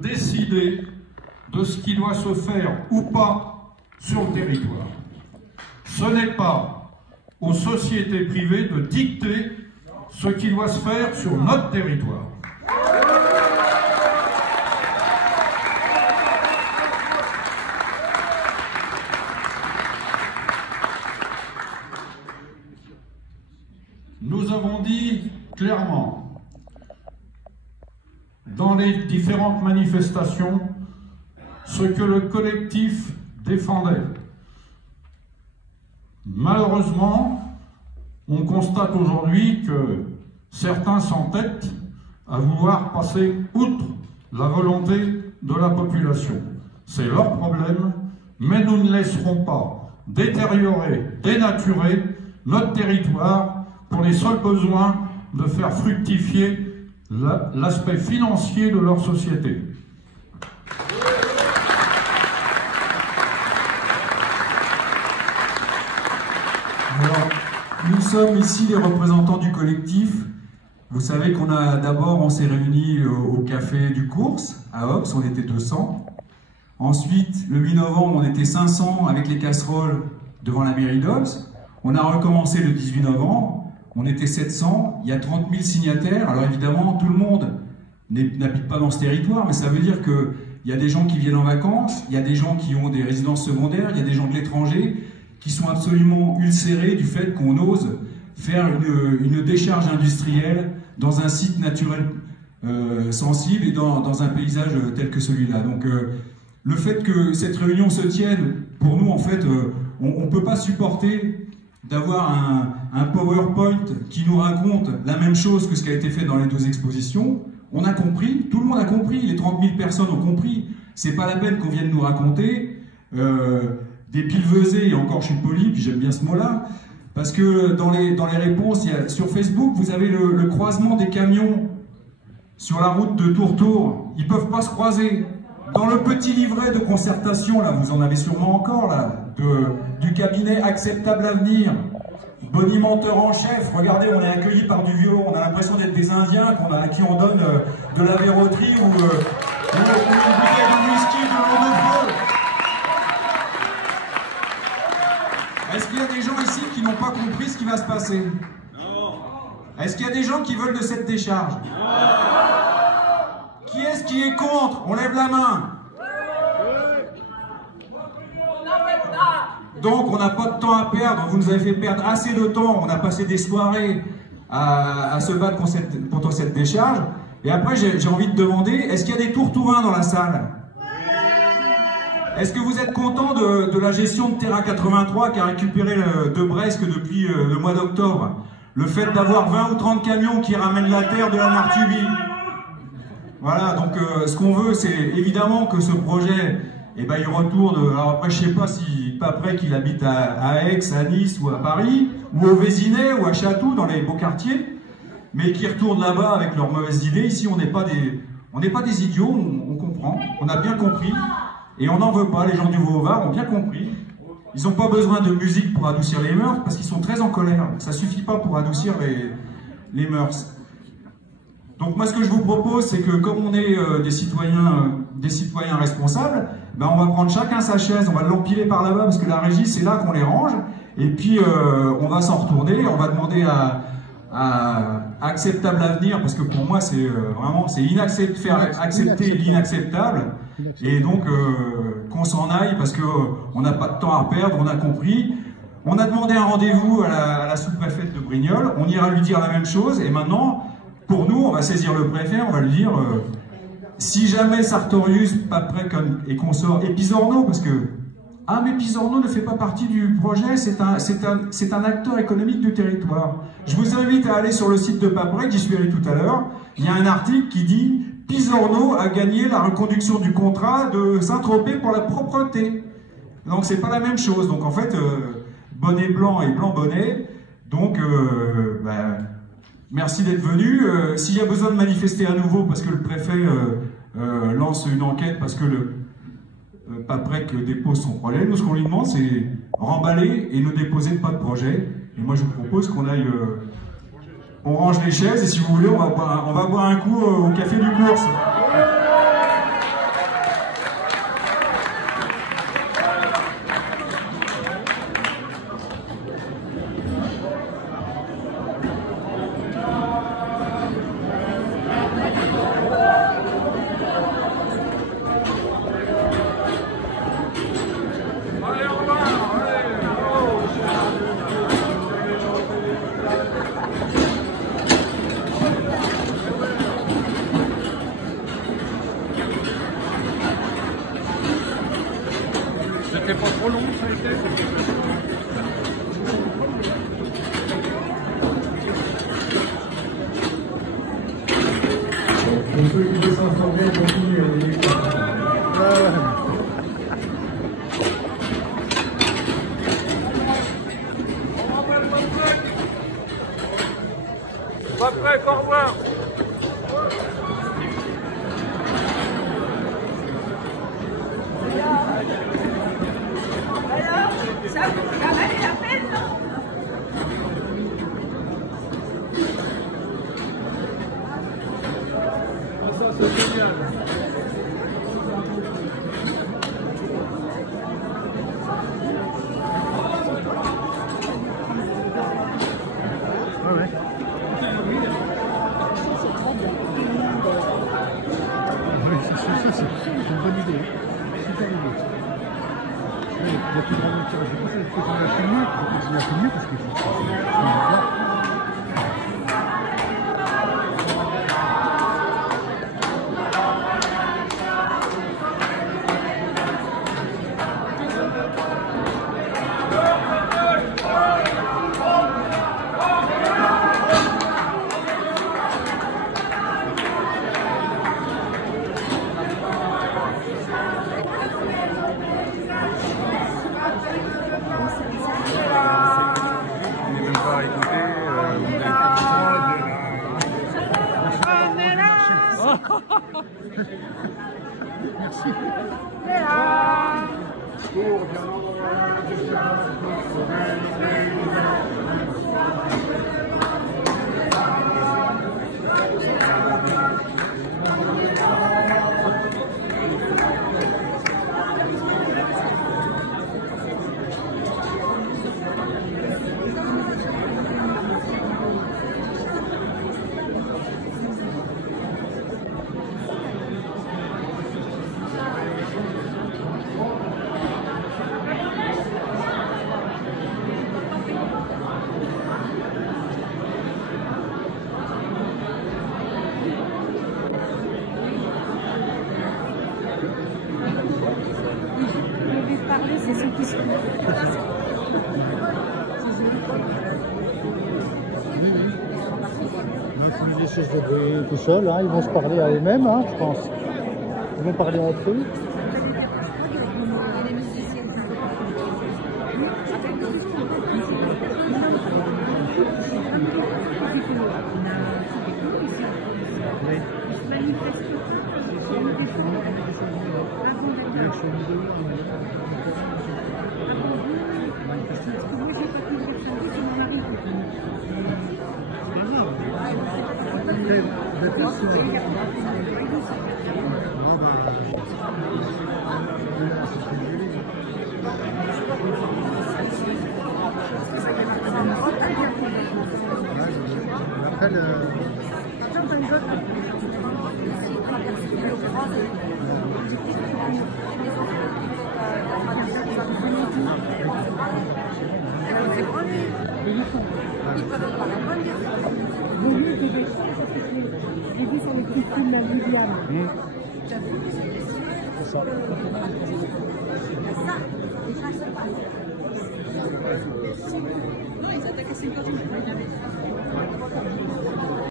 décider de ce qui doit se faire ou pas sur le territoire. Ce n'est pas aux sociétés privées de dicter ce qui doit se faire sur notre territoire. Nous avons dit clairement, dans les différentes manifestations, ce que le collectif défendait. Malheureusement, on constate aujourd'hui que certains s'entêtent à vouloir passer outre la volonté de la population. C'est leur problème, mais nous ne laisserons pas détériorer, dénaturer notre territoire pour les seuls besoins de faire fructifier l'aspect financier de leur société. Alors, nous sommes ici les représentants du collectif. Vous savez qu'on a d'abord, on s'est réunis au café du Cours, à Ops, on était 200. Ensuite, le 8 novembre, on était 500 avec les casseroles devant la mairie d'Ops. On a recommencé le 18 novembre, on était 700, il y a 30 000 signataires. Alors évidemment, tout le monde n'habite pas dans ce territoire, mais ça veut dire qu'il y a des gens qui viennent en vacances, il y a des gens qui ont des résidences secondaires, il y a des gens de l'étranger qui sont absolument ulcérés du fait qu'on ose faire une décharge industrielle dans un site naturel sensible et dans un paysage tel que celui-là. Donc le fait que cette réunion se tienne, pour nous en fait, on ne peut pas supporter d'avoir un PowerPoint qui nous raconte la même chose que ce qui a été fait dans les deux expositions. On a compris, tout le monde a compris, les 30 000 personnes ont compris. C'est pas la peine qu'on vienne nous raconter des pilevesées, et encore je suis poli, puis j'aime bien ce mot-là, parce que dans les réponses, sur Facebook, vous avez le croisement des camions sur la route de Tourtour. Ils ne peuvent pas se croiser. Dans le petit livret de concertation, là, vous en avez sûrement encore, là, du cabinet Acceptable Avenir, bonimenteur en chef, regardez, on est accueillis par du vieux, on a l'impression d'être des Indiens à qui on donne de la verroterie ou une bouteille de whisky de l'eau de feu. Est-ce qu'il y a des gens ici qui n'ont pas compris ce qui va se passer? Non. Est-ce qu'il y a des gens qui veulent de cette décharge? Non. Qui est-ce qui est contre? On lève la main. Donc on n'a pas de temps à perdre, vous nous avez fait perdre assez de temps, on a passé des soirées à se battre contre cette décharge. Et après j'ai envie de demander, est-ce qu'il y a des Tourtourins dans la salle? Est-ce que vous êtes content de la gestion de Terra 83 qui a récupéré de Bresque depuis le mois d'octobre? Le fait d'avoir 20 ou 30 camions qui ramènent la terre de la Martubie. Voilà, donc ce qu'on veut, c'est évidemment que ce projet, eh ben, il retourne. Alors après, je sais pas si Paprec qu'il habite à Aix, à Nice ou à Paris, ou au Vésinet ou à Chatou, dans les beaux quartiers, mais qui retournent là-bas avec leurs mauvaises idées. Ici, on n'est pas des idiots, on comprend, on a bien compris. Et on n'en veut pas, les gens du Vauvert ont bien compris. Ils n'ont pas besoin de musique pour adoucir les mœurs, parce qu'ils sont très en colère. Ça ne suffit pas pour adoucir les mœurs. Donc moi, ce que je vous propose, c'est que comme on est des citoyens responsables, ben, on va prendre chacun sa chaise, on va l'empiler par là-bas, parce que la régie, c'est là qu'on les range. Et puis, on va s'en retourner, on va demander à Acceptable Avenir, parce que pour moi, c'est vraiment, faire accepter l'inacceptable. Et donc, qu'on s'en aille, parce qu'on n'a pas de temps à perdre, on a compris. On a demandé un rendez-vous à la sous-préfète de Brignoles, on ira lui dire la même chose, et maintenant, pour nous, on va saisir le préfet, on va lui dire, si jamais Sartorius, Paprec et consorts, et Pisorno, parce que, ah mais Pisorno ne fait pas partie du projet, c'est un acteur économique du territoire. Je vous invite à aller sur le site de Paprec, j'y suis allé tout à l'heure, il y a un article qui dit Pisorno a gagné la reconduction du contrat de Saint-Tropez pour la propreté. Donc c'est pas la même chose. Donc en fait, bonnet blanc et blanc bonnet. Donc merci d'être venu. S'il y a besoin de manifester à nouveau parce que le préfet lance une enquête parce que le Paprec dépose son projet, nous ce qu'on lui demande c'est remballer et ne déposer pas de projet. Et moi je vous propose qu'on aille... on range les chaises et si vous voulez, on va boire un coup au café du Cours. C'était pas trop long, ça a été. Pour ceux qui veulent s'informer, on continue à aller. Pas prêt, au revoir. Alors, ça valait la peine, non? Ça, c'est génial. C'est une bonne idée. Super idée. Il y a plus de grand tirage. Il faut qu'on la filme. Il faut la filmer parce qu'il faut. Merci. C'est ceux qui sont. Ils se débrouillent tout seuls, hein. Ils vont se parler à eux-mêmes, hein, je pense. Ils vont parler entre eux. J'ai vu sur les petits films à Viviane. C'est ça. Non, ils attaquent à 5 heures du matin.